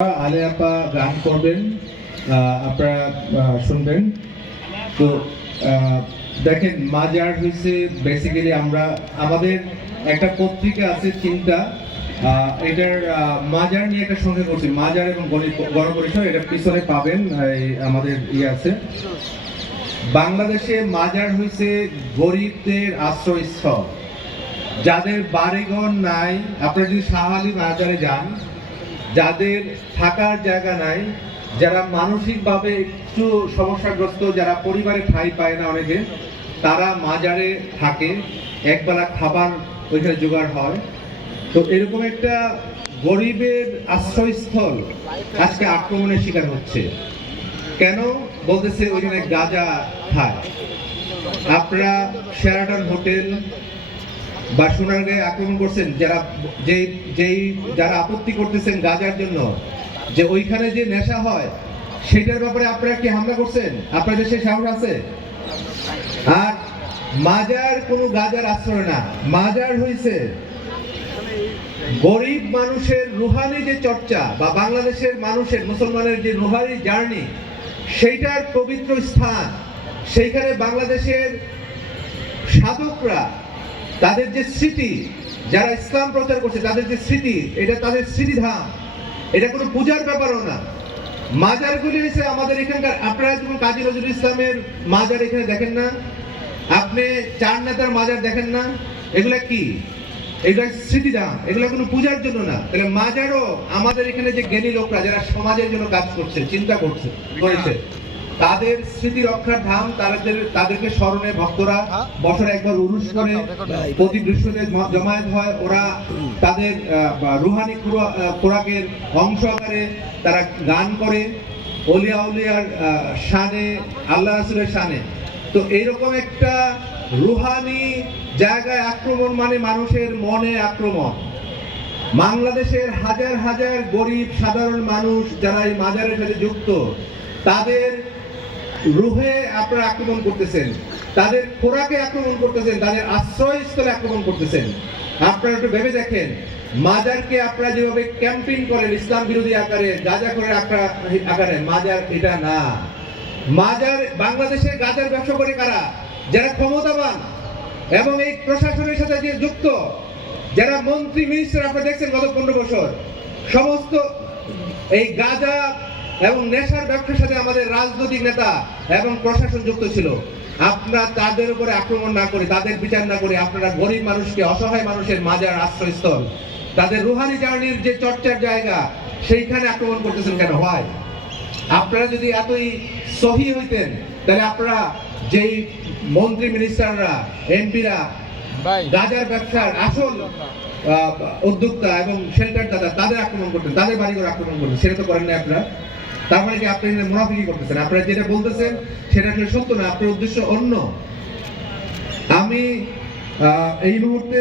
আলে আপা গান করবেন, আপনারা শুনবেন। তো দেখেন, মাজার হয়েছে বেসিক্যালি আমরা আমাদের একটা পত্রিকা আছে চিন্তা, এটার মাজার নিয়ে একটা সংখ্যা করছি, মাজার এবং গণপরিষদ, এটা পিছনে পাবেন, আমাদের ইয়ে আছে। বাংলাদেশে মাজার হয়েছে গরিবদের আশ্রয়স্থল, যাদের বাড়িঘর নাই। আপনারা যদি শাহ আলী মাজারে যান, যাদের থাকার জায়গা নাই, যারা মানসিকভাবে একটু সমস্যাগ্রস্ত, যারা পরিবারে ঠাঁই পায় না অনেকে, তারা মাজারে থাকে, একবেলা খাবার ওইখানে জোগাড় হয়। তো এরকম একটা গরিবের আশ্রয়স্থল আজকে আক্রমণের শিকার হচ্ছে। কেন বলতেছে? ওইখানে গাঁজা খায়। আপনারা শেরাটন হোটেল বা সোনারগাঁয়ে আক্রমণ করছেন, যারা আপত্তি করতেছেন গাঁজার জন্য, যে ওইখানে যে নেশা হয় সেটার ব্যাপারে আপনারা কি হামলা করছেন? আপনাদের সেই সাহস আছে? আর মাজার কোনো গাঁজার আশ্রয় না, মাজার হইছে গরিব মানুষের রুহানি যে চর্চা, বা বাংলাদেশের মানুষের, মুসলমানের যে রুহানি জার্নি, সেইটার পবিত্র স্থান। সেইখানে বাংলাদেশের সাধকরা তাদের যে স্মৃতি, যারা ইসলাম প্রচার করছে তাদের যে স্মৃতি, এটা তাদের স্মৃতিধাম, এটা কোনো পূজার ব্যাপারও না। মাজারগুলি হচ্ছে আমাদের এখানকার। আপনারা যেমন কাজী নজরুল ইসলামের মাজার এখানে দেখেন না, আপনি চার নেতার মাজার দেখেন না, এগুলা কি? এগুলা স্মৃতিধাম, এগুলা কোনো পূজার জন্য না। তাহলে মাজারও আমাদের এখানে যে জ্ঞানী লোকরা যারা সমাজের জন্য কাজ করছে, চিন্তা করেছে, তাদের স্মৃতি রক্ষার ধাম। তাদেরকে স্মরণে ভক্তরা বছরে একবার উরুস করে, প্রতি বৃহস্পতিবার জমায়েত হয়। ওরা তাদের রুহানি খোরাকের অংশ আকারে তারা গান করে অলিয়া উলিয়ার শানে, আল্লাহ রাসূলের শানে। তো এইরকম একটা রুহানি জায়গায় আক্রমণ মানে মানুষের মনে আক্রমণ। বাংলাদেশের হাজার হাজার গরিব সাধারণ মানুষ যারা এই মাজারের সাথে যুক্ত, তাদের রুহে আপনারা আক্রমণ করতেছেন, তাদের খোরাকে আক্রমণ করতেছেন, তাদের আশ্রয়স্থলে আক্রমণ করতেছেন। আপনারা একটু ভেবে দেখেন, মাজারকে আপনারা যেভাবে ক্যাম্পেইন করেন ইসলাম বিরোধী আকারে, গাঁজাখোরের আকারে, মাজার এটা না। মাজার, বাংলাদেশে গাঁজার ব্যবসা করে কারা? যারা ক্ষমতাবান এবং এই প্রশাসনের সাথে যে যুক্ত, যারা মন্ত্রী মিনিস্টার, আপনারা দেখছেন গত 15 বছর সমস্ত এই গাঁজা এবং নেশার ব্যবসার সাথে আমাদের রাজনৈতিক নেতা এবং প্রশাসন যুক্ত ছিল। আপনারা তাদের উপরে আক্রমণ না করে, তাদের বিচার না করে, আপনারা গরিব মানুষকে, অসহায় মানুষের মাজার আশ্রয়স্থল, তাদের রুহানি জার্নির যে চর্চার জায়গা, সেইখানে আক্রমণ করতেছেন কেন? হয় আপনারা যদি এতই সহি হইতেন, তাহলে আপনারা যেই মন্ত্রী মিনিস্টাররা, এমপিরা গাজার ব্যবসার আসল উদ্যোক্তা এবং শেল্টার দাদা, তাদের আক্রমণ করতেন, তাদের বাড়িঘর আক্রমণ করতেন। সেটা তো করেন না আপনারা। তার মানে কি আপনি মুনাফিকি করতেছেন? আপনারা যেটা বলতেছেন সেটা আসলে সত্য না, আপনার উদ্দেশ্য অন্য। আমি এই মুহূর্তে